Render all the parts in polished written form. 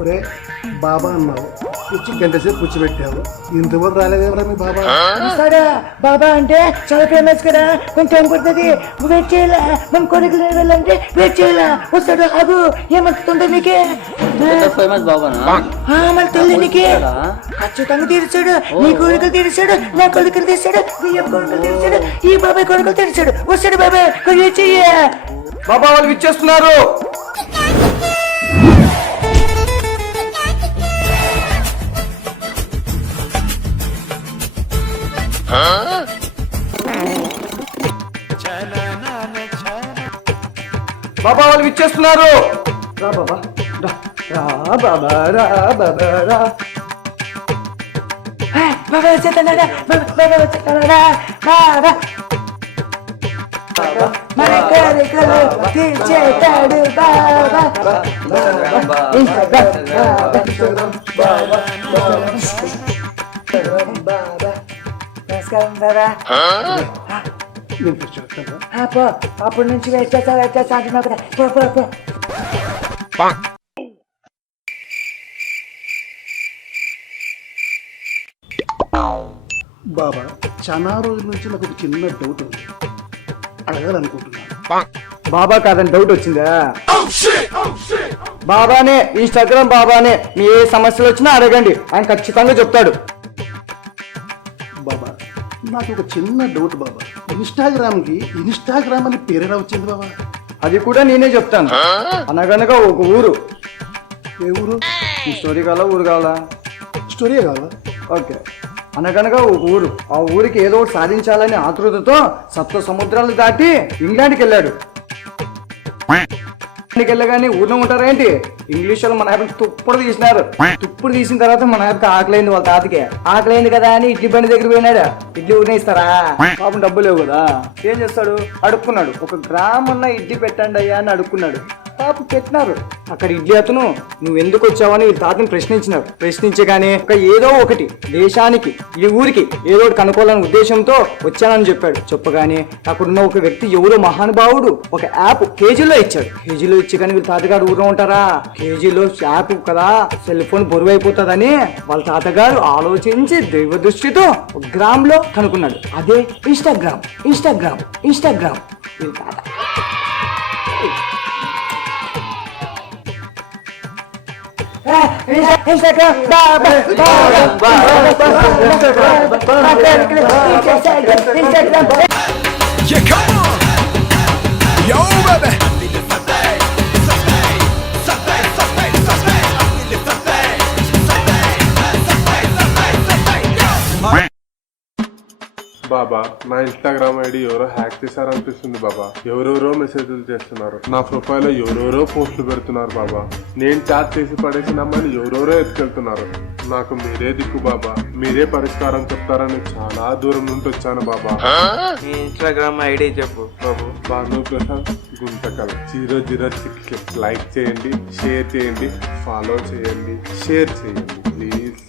ఒరే బాబా అన్నావు, పుచ్చి గంటసేపు పుచ్చిపెట్టావు, ఇంతవరకు రాలేదేమరా మీ బాబా? వస్తాడా బాబా అంటే చాలా ఫేమస్ కదా, కొంచెం టైం పడుతుంది, వెయిట్ చేయాలా. మన కొడుకులు వెళ్ళాలంటే వెయిట్ చేయాలా. వస్తాడు అగు, ఏమవుతుందో నీకే ఫేమస్ బాబానా? మన తెల్లి నీకే ఖచ్చితంగా తీర్చాడు. నీ కోరికలు తీర్చాడు, నా కొడుకులు తీర్చాడు, నీ కొడుకులు తీర్చాడు, ఈ బాబాయ్ కొడుకులు తీర్చాడు. వస్తాడు బాబాయ్, కొంచెం చెయ్య. బాబా వాళ్ళు ఇచ్చేస్తున్నారు. బాబా వాళ్ళు ఇచ్చేస్తున్నారు. రా బాబా, రా బాబా, రా బాబా, రా. బాబా వచ్చేస్తాడా, బాబా వచ్చేస్తాడా, మన కోరికలు తీర్చేటాడు బాబా. నమస్కారం బాబా. అప్పటి నుంచి వెయిట్ చేస్తా అంటున్నావు కదా, పో. బాబా చాలా రోజుల నుంచి నాకు ఒక చిన్న డౌట్ ఉంది, అడగాలనుకుంటున్నాను. బాబా కాదని డౌట్ వచ్చిందా? బాబానే, ఇన్స్టాగ్రామ్ బాబానే. మీ ఏ సమస్యలు వచ్చినా అడగండి, ఆయన ఖచ్చితంగా చెప్తాడు. బాబా నాకు ఒక చిన్న డౌట్ బాబా, ఇన్స్టాగ్రామ్ అని పేరేలా వచ్చింది బాబా? అది కూడా నేనే చెప్తాను. అనగనగా ఒక ఊరు. ఏ ఊరు? ఈ స్టోరీ కావాలా ఊరు కావాలా? స్టోరీ కావాలా? ఓకే. అనగనగా ఒక ఊరు. ఆ ఊరికి ఏదో ఒకటి సాధించాలని ఆతృతతో సప్త సముద్రాలు దాటి ఇంగ్లాండ్కి వెళ్ళాడు. వెళ్ళగానే ఊర్లో ఉంటారేంటి, ఇంగ్లీష్ వాళ్ళు మన యాప్ తుప్పుడు తీసినారు. తుప్పుడు తీసిన తర్వాత మన యాప్కి ఆకలైంది, వాళ్ళ తాతకి ఆకలైంది కదా అని ఇడ్లీ బండి దగ్గర పోయినాడు. ఇడ్లీ ఊరినే ఇస్తారా? పాపం డబ్బు లేవు కదా, ఏం చేస్తాడు, అడుక్కున్నాడు. ఒక గ్రామన్న ఇడ్లీ పెట్టండి అయ్యా అని అడుక్కున్నాడు. పాపం పెట్టినారు. అక్కడ ఇడ్లీ అతను నువ్వు ఎందుకు వచ్చావని వీళ్ళ తాతని ప్రశ్నించినారు. ప్రశ్నించగానే ఏదో ఒకటి దేశానికి ఈ ఊరికి ఏదో ఒకటి కనుక్కోవాలనే ఉద్దేశంతో వచ్చానని చెప్పాడు. చెప్పగానే అక్కడున్న ఒక వ్యక్తి ఎవరో మహానుభావుడు ఒక యాప్ కేజీలో ఇచ్చాడు. కేజీలో ఇచ్చి కానీ వీళ్ళ తాతగారు ఊరిలో ఉంటారా, కేజీలో యాప్ కదా సెల్ ఫోన్ బరువు అయిపోతుందని వాళ్ళ తాతగారు ఆలోచించి దైవ దృష్టితో ఒక గ్రామ్ లో కనుక్కున్నాడు. అదే ఇన్స్టాగ్రామ్. వీళ్ళ తాత Yeah, come on! Yo, baby! బాబా నా ఇన్స్టాగ్రామ్ ఐడి ఎవరో హ్యాక్ చేశారనిపిస్తుంది బాబా. ఎవరెవరో మెసేజ్లు చేస్తున్నారు, నా ప్రొఫైల్లో ఎవరెవరో పోస్టులు పెడుతున్నారు బాబా. నేను చాట్ చేసి పడేసిన అమ్మాయిని ఎవరెవరో ఎత్తుకెళ్తున్నారు. నాకు మీరే దిక్కు బాబా, మీరే పరిష్కారం చెప్తారని చాలా దూరం నుండి వచ్చాను బాబా. ఇన్స్టాగ్రామ్ ఐడి చెప్పు బాబు. భాను ప్రసాద్ గుంతకల్ 006. లైక్ చేయండి, షేర్ చేయండి, ఫాలో చేయండి, షేర్ చేయండి ప్లీజ్.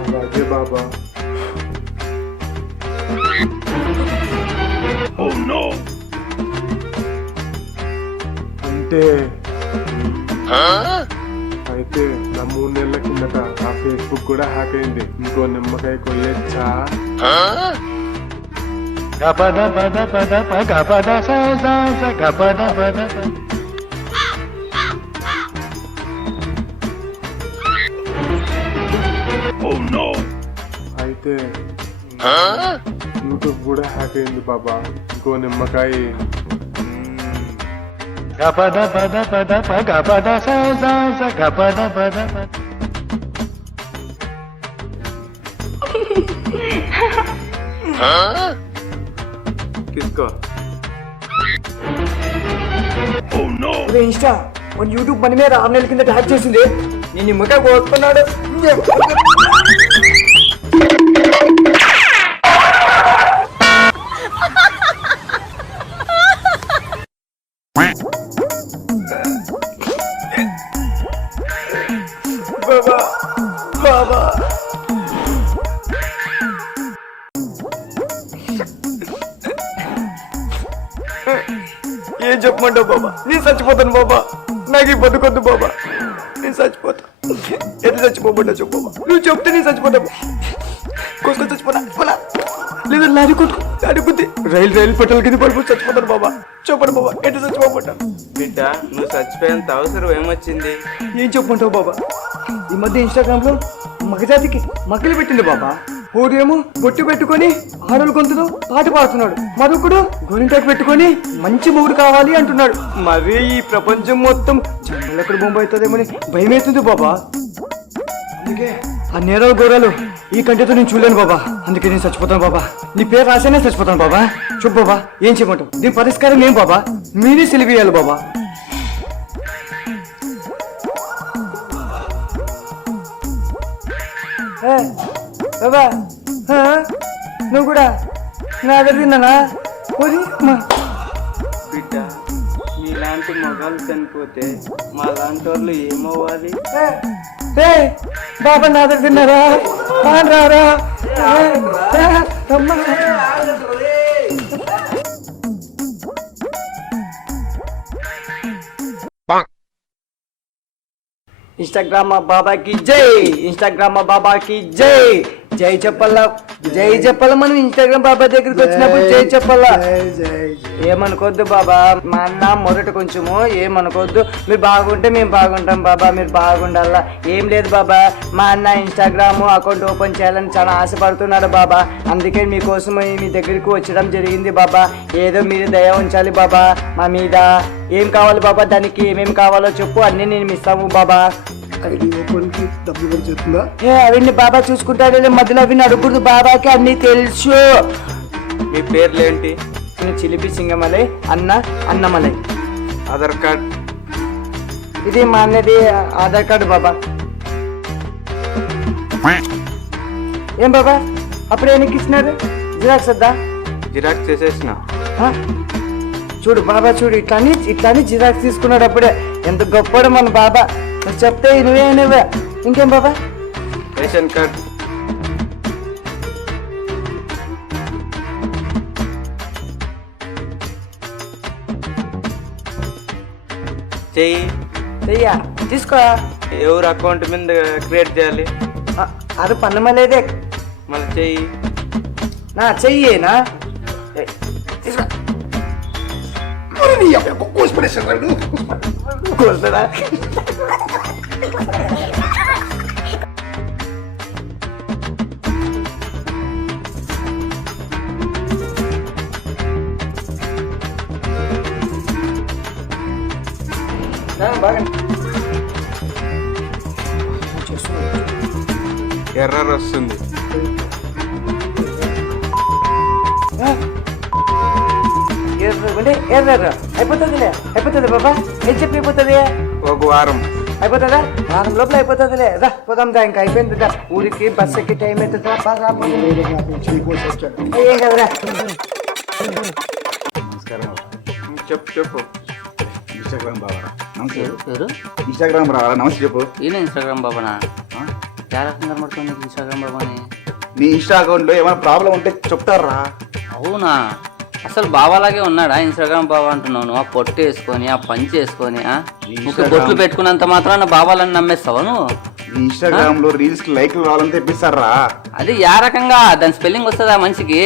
అలాగే బాబా. అంటే అయితే నా 3 నెలల కిందట ఆ ఫేస్బుక్ కూడా హ్యాక్ అయింది. ఇంకో నిమ్మకాయ కొయ్యచ్చా? అయితే యూట్యూబ్ కూడా హ్యాక్ అయింది బాబా. ఇంకో నిమ్మకాయ. किसको? ఇన్స్టా మన యూట్యూబ్ మన మీద 6 నెలల కింద హ్యాక్ చేసింది. నేను నిమ్మకాయ కోసుకున్నాడు. బాబా ఏం చెప్పమంటావు బాబా? నేను చచ్చిపోతాను బాబా, నాకు ఈ బతుకొద్దు బాబా, నేను చచ్చిపోతా. ఎట్లా చచ్చిపోమంటావు చెప్పు బాబా, నువ్వు చెప్తే నేను చచ్చిపోతా. కోసుకొని చచ్చిపోతా పోలా, లేదా లారీ కొట్టుకు లారీ కుద్ది రైలు పట్టాల కింద పడిపోయి చచ్చిపోతాను బాబా. చెప్పండి బాబా, ఎట్లా చచ్చిపోమంటాను? బిడ్డ నువ్వు చచ్చిపోయేంత అవసరం ఏమొచ్చింది? ఏం చెప్పమంటావు బాబా? ఈ మధ్య ఇన్స్టాగ్రామ్ లో మగజాతికి మక్కలు పెట్టింది బాబా. ఓడేమో బొట్టు పెట్టుకొని ఆడలు గొంతులో పాట పాడుతున్నాడు, మరొకడు గొరింటాకు పెట్టుకొని మంచి మొగుడు కావాలి అంటున్నాడు. మరి ఈ ప్రపంచం మొత్తం జంగలక్కడ బొమ్మ అవుతుందేమని భయమవుతుంది బాబా. అందుకే ఆ నేరాలు ఘోరాలు ఈ కంటితో నేను చూడలేను బాబా, అందుకే నేను చచ్చిపోతాను బాబా. నీ పేరు రాసేనే చచ్చిపోతాను బాబా. చెప్పు బాబా, ఏం చేయమంటావు? దీని పరిష్కారం ఏం బాబా? మీరే సెలివేయాలి బాబా. బాబా నువ్వు కూడా నా దగ్గర తిన్నానా? బిడ్డ నీలాంటి మొగాలు చనిపోతే మా లాంటి వాళ్ళు ఏమవ్వాలి? బాబా నా దగ్గర తిన్నారా? రారా ఇన్స్టాగ్రామ్ బాబా కి జై, ఇన్స్టాగ్రామ్ బాబా కి జై. జై చెప్పాలా, జై చెప్పాలా. మనం ఇన్స్టాగ్రామ్ బాబా దగ్గరికి వచ్చినప్పుడు జై చెప్పాలా. ఏమనుకోద్దు బాబా, మా అన్న మొదట కొంచెము ఏమనుకోద్దు. మీరు బాగుంటే మేము బాగుంటాం బాబా, మీరు బాగుండాలా. ఏం లేదు బాబా, మా అన్న ఇన్స్టాగ్రామ్ అకౌంట్ ఓపెన్ చేయాలని చాలా ఆశపడుతున్నాడు బాబా. అందుకే మీకోసం మీ దగ్గరికి వచ్చడం జరిగింది బాబా. ఏదో మీరు దయ ఉంచాలి బాబా మా మీద. ఏం కావాలి బాబా, దానికి ఏమేమి కావాలో చెప్పు, అన్నీ నేను ఇస్తాము బాబా. అవన్నీ బాబా చూసుకుంటాడే, మధ్యలో అవి అడుగుడు. బాబాకి అన్ని తెలుసు. మీ పేర్లేంటి? చిలిపి సింగమలై, అన్నమలై. ఆధార్ కార్డ్? ఇది మా అన్నది ఆధార్ కార్డు బాబా. ఏం బాబా అప్పుడు ఏనికి ఇచ్చినారు? జిరాక్స్ వద్దా? జిరాక్స్ చేసేసిన. చూడు బాబా, చూడు ఇట్లాని జిరాక్స్ తీసుకున్నాడు అప్పుడే. ఎంత గొప్పడు మన బాబా. చెప్తే నువ్వే. ఇంకేం బాబా? Ration card? చెయ్యా తీసుకో. ఎవరు అకౌంట్ మీద క్రియేట్ చేయాలి? అది పన్నమలేదే. మళ్ళీ చెయ్యి. నా చెయ్యేనా? కోస్తాడా? బాగా ఎర్రర్ వస్తుంది. ఎర్ర అయిపోతుంది బాబా. ఏం చెప్పి అయిపోతుంది? ఒక వారం అయిపోతుందా? వారం లోపల అయిపోతుందిలే. రా పోదాం దా, ఇంకా అయిపోయింది దా. ఊరికి బస్ ఎక్కి టైం అవుతుందా? ఏం కదరా. చెప్పు. ఇన్స్టాగ్రామ్ బాబా నమస్తే. ఇన్స్టాగ్రామ్ రావాలా? నమస్తే చెప్పు. ఈయన ఇన్స్టాగ్రామ్ బాబానా? చాలా కనబడుతుంది ఇన్స్టాగ్రామ్ బాబాని. నీ ఇన్స్టా అకౌంట్లో ఏమైనా ప్రాబ్లం ఉంటే చెప్తారా? అవునా? అసలు బాబాలాగే ఉన్నాడా ఇన్స్టాగ్రామ్ బాబా అంటున్నావు? ఆ పొట్టు వేసుకొని, ఆ పంచి వేసుకొని, బొట్లు పెట్టుకున్నంత మాత్రాన బాబాలని నమ్మేస్తావా నువ్వు? నీ ఇన్స్టాగ్రామ్ లో రీల్స్ లైక్లు రావాలని తెప్పిస్తారా? అది యా రకంగా దాని స్పెల్లింగ్ వస్తుందా మనిషికి?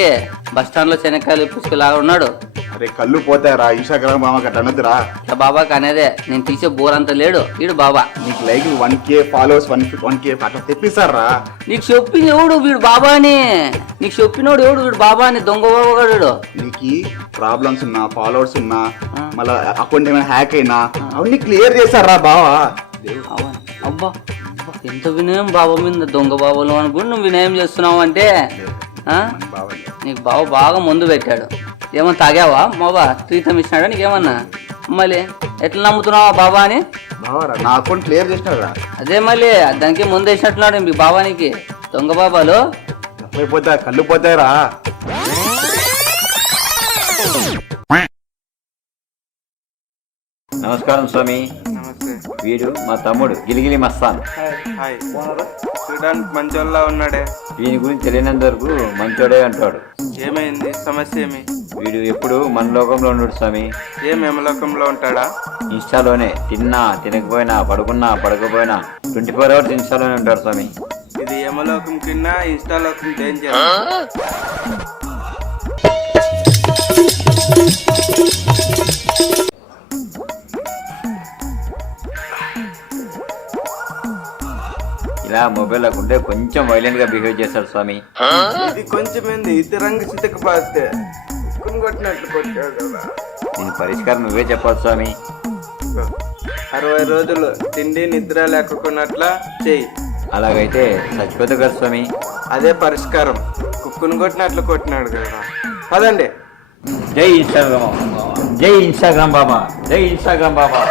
బస్ స్టాండ్ లో శనక్కాయలు పుచ్చుకులాగా ఉన్నాడు. అరే కళ్ళు పోతాయరా ఇన్స్టాగ్రామ్ బాబా గట్ట అనొద్దురా. ఇట్లా బాబాకి అనేదే, నేను తీసే బోర్ అంతా లేడు వీడు బాబా. నీకు లైక్ 1K ఫాలోవర్స్ 1K అట్లా తెప్పిస్తారా? నీకు చెప్పింది ఎవడు వీడు బాబా అని? నీకు చెప్పినోడు ఎవడు వీడు బాబా అని? దొంగ బాబాగాడు. నీకు ప్రాబ్లమ్స్ ఉన్నా, ఫాలోవర్స్ ఉన్నా, మళ్ళీ అకౌంట్ ఏమైనా హ్యాక్ అయినా అవన్నీ క్లియర్ చేస్తారా బావా? అబ్బా ఎంత వినయం బాబా మీద, దొంగ బాబాలు అనుకుని నువ్వు వినయం చేస్తున్నావు అంటే నీకు బావ బాగా ముందు పెట్టాడు. ఏమన్నా తాగావా బాబా? తీర్థం ఇచ్చినాడా నీకేమన్నా? మళ్ళీ ఎట్లా నమ్ముతున్నావా బాబా అని? నా అకౌంట్ క్లియర్ చేసినారా? అదే మళ్ళీ దానికి ముందు వేసినట్టున్నాడు మీ బాబానికి. దొంగ బాబాలు పోతా కళ్ళు పోతాయరా. నమస్కారం స్వామి. నమస్తే. వీడు మా తమ్ముడు గిలిగిలి మస్తాన్. హాయ్. చూడడానికి మంచోళ్ళ ఉన్నాడే. వీని గురించి తెలియనంత వరకు మంచోడే అంటాడు. ఏమైంది? సమస్య ఏమి? వీడు ఎప్పుడు మన లోకంలో ఉన్నాడు స్వామి. ఏ మేమలోకంలో ఉంటాడా? ఇన్స్టాలోనే తిన్నా తినకపోయినా పడుకున్నా పడకపోయినా 24 hours ఇన్స్టాలోనే ఉంటాడు స్వామి. ఇది యమలోకం కిన్నా ఇన్స్టాలోకం డేంజర్. ఇలా మొబైల్ లేకుంటే కొంచెం వైలెంట్ గా బిహేవ్ చేస్తాడు స్వామి. ఇది కొంచెం ఏంది ఇతరంగా చితక పాస్తే కొట్టినట్లు కొట్టాడు కదా. దీని పరిష్కారం నువ్వే చెప్పాలి స్వామి. 60 రోజులు తిండి నిద్ర లేకున్నట్లా చెయ్యి. అలాగైతే చచ్చిపోతే కదా స్వామి. అదే పరిష్కారం. కుక్కును కొట్టినట్లు కొట్టినాడు కదా. పదండి. జై ఇన్స్టాగ్రామ్, జై ఇన్స్టాగ్రామ్ బాబా, జై ఇన్స్టాగ్రామ్ బాబా.